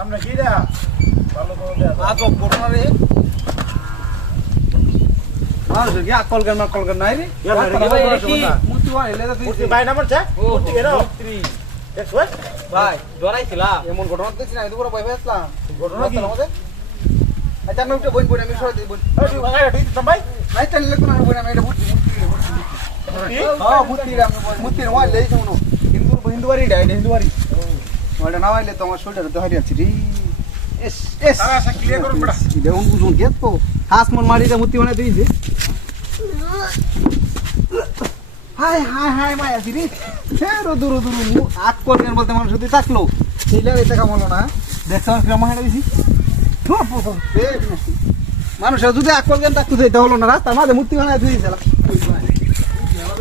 আমরা কি রে ভালো ঘটনা রে মানুষের কি আকল জ্ঞান আকল জ্ঞান নাই রে রে, ভাই? রে, মূর্তি মূর্তি ভাই নাম্বার চা মূর্তি এর মূর্তি। ভাই ডরাইছিলা এমন ঘটনা দেখছি না এত বড় ভয় পেয়ে আসলাম ঘটনা কি আচ্ছা আমি উঠে বই বই আমি সরাই দিই বই এই তুই ভাঙা তুই তো ভাই নাই তাহলে লিখুন আমি বই আমি এটা বুঝছি ওটা তোমার শরীরটা তো হারিয়ে আছে রে দেখুন বুঝুন গেত তো হাস মন মারিটা বানাই দিয়েছে হাই হাই হাই আট করবেন বলতে মানুষ যদি থাকল সেইটা এটা কামলো না দেখছ আমার কিরম হাঁটা দিছি মানুষের যদি আট করবেন থাকতো সেটা হলো না রাস্তার মাঝে মূর্তি বানাই দিয়েছে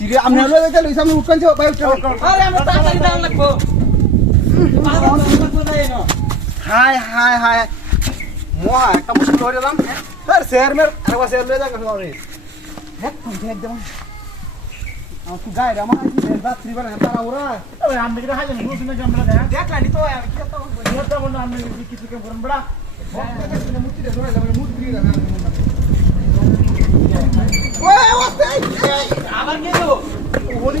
সিরে আমি হলো এটা লইছি আমি উঠকান ভাই আরে আমরা তাড়াতাড়ি যাওয়া লাগবো হাই হাই হাই মোয়া একটা মুশকিল হয়ে গেলাম স্যার শেয়ার মের আরে বাস শেয়ার লয়ে যাবে সরে দেখ তুই দেখ আমার তুই গায় আমার রাত্রি বেলা তারা ওরা এই আমরা কি হাজার বুঝছ না দেখ দেখলানি তো আমি কি এটা মনে কিছু বড়া ধরে রে ওই ওস্তে আবার কিছু ওনি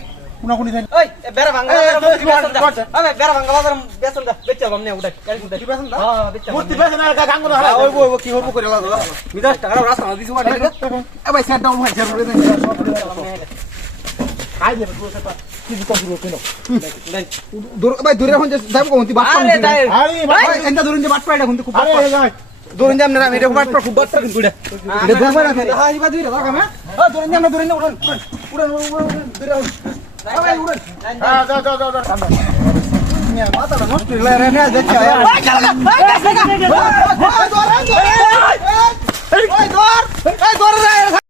কোনো কোনো যাই ওই বেড়া ভাঙা কর, বেচন কর। আবে বেড়া ভাঙা বাজার বেচন দা বেচে বামনে উঠাই গাড়ি উঠাই কি বেছেন দা? হ্যাঁ বেচে মূর্তি পেছ না গাং করে হ্যাঁ, ওই বই কি হব করে লাগল মিদাস টাকা রাস্তা না দিছি মানে এ ভাই সেট ডাউন ভাই জরুরি দেন খাই দে পুরো সেটা কি কথা বলছো কেন দূর ভাই দূরে এখন যাব কোন তুই বাট আরে ভাই ভাই দূরে যে বাট পাইডা কিন্তু খুব আরে ভাই দূরে যে আমরা এটা বাট খুব বাট কিন্তু এটা এটা দূরে না হ্যাঁ ইবা দূরে লাগা মে হ্যাঁ দূরে আমরা দূরে না উড়ন উড়ন উড়ন দূরে হ্যাঁ মাথা নষ্ট